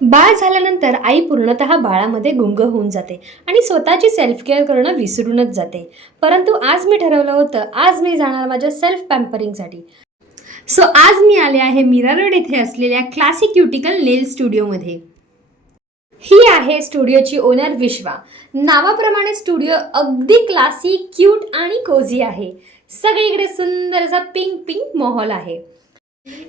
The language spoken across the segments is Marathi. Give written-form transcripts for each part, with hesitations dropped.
बाळ झाल्यानंतर आई पूर्णतः बाळामध्ये गुंग होऊन जाते आणि स्वतःची सेल्फ केअर करणं विसरूनच जाते. परंतु आज मी ठरवलं होतं, आज मी जाणार माझ्या सेल्फ पॅम्परिंगसाठी. सो आज मी आले आहे मीरा रोड येथे असलेल्या क्लासिक क्युटिकल नेल स्टुडिओमध्ये. ही आहे स्टुडिओची ओनर विश्वा. नावाप्रमाणे स्टुडिओ अगदी क्लासिक, क्यूट आणि कोझी आहे. सगळीकडे सुंदर असा पिंक पिंक माहोल आहे.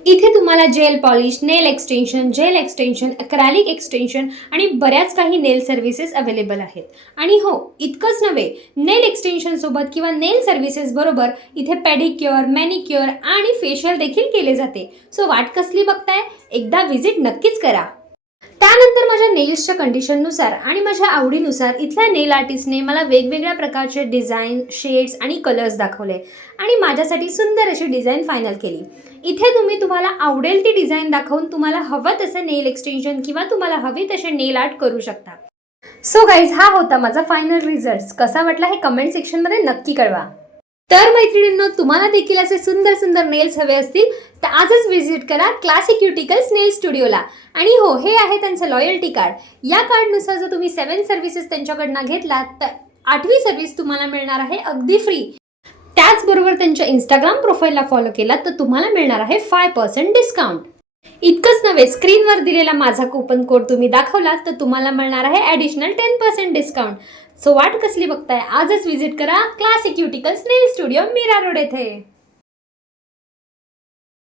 इथे तुम्हाला जेल पॉलिश, नेल extension, gel extension, acrylic extension आणि बऱ्याच काही नेल सर्व्हिसेस अवेलेबल आहेत. आणि हो, इतकंच नव्हे, नेल एक्सटेन्शनसोबत किंवा नेल सर्व्हिसेस बरोबर इथे पेडिक्युअर, मॅनिक्युअर आणि फेशियल देखील केले जाते. सो वाट कसली बघताय? एकदा व्हिजिट नक्कीच करा. त्यानंतर माझ्या नेल्सच्या कंडिशननुसार आणि माझ्या आवडीनुसार इथल्या नेल आर्टिस्टने मला वेगवेगळ्या प्रकारचे डिझाईन, शेड्स आणि कलर्स दाखवले आणि माझ्यासाठी सुंदर अशी डिझाईन फायनल केली. इथे तुम्हाला आवडेल ती डिझाईन दाखवून तुम्हाला हवं तसं नेल एक्सटेन्शन किंवा तुम्हाला हवे तसे नेल आर्ट करू शकता. सो गाईज, हा होता माझा फायनल रिझल्ट. कसा वाटला हे कमेंट सेक्शनमध्ये नक्की कळवा. तर मैत्रिणींनो, तुम्हाला देखील असे सुंदर सुंदर नेल्स हवे असतील तर आजच व्हिजिट करा क्लासिक क्युटिकल्स नेल स्टुडिओला. आणि हो, हे आहे त्यांचं लॉयल्टी कार्ड. या कार्डनुसार जर तुम्ही 7 सर्व्हिसेस त्यांच्याकडनं घेतलात तर 8वी सर्व्हिस तुम्हाला मिळणार आहे अगदी फ्री. त्याचबरोबर त्यांच्या इंस्टाग्राम प्रोफाईलला फॉलो केला तर तुम्हाला मिळणार आहे 5% डिस्काउंट. इतकंच नव्हे, स्क्रीनवर दिलेला माझा कूपन कोड तुम्ही दाखवला तर तुम्हाला मिळणार आहे ॲडिशनल 10% डिस्काउंट. सो वाट कसली बघताय? आजच व्हिजिट करा क्लासिक क्युटिकल्स नेल स्टुडिओ मीरा रोड येथे.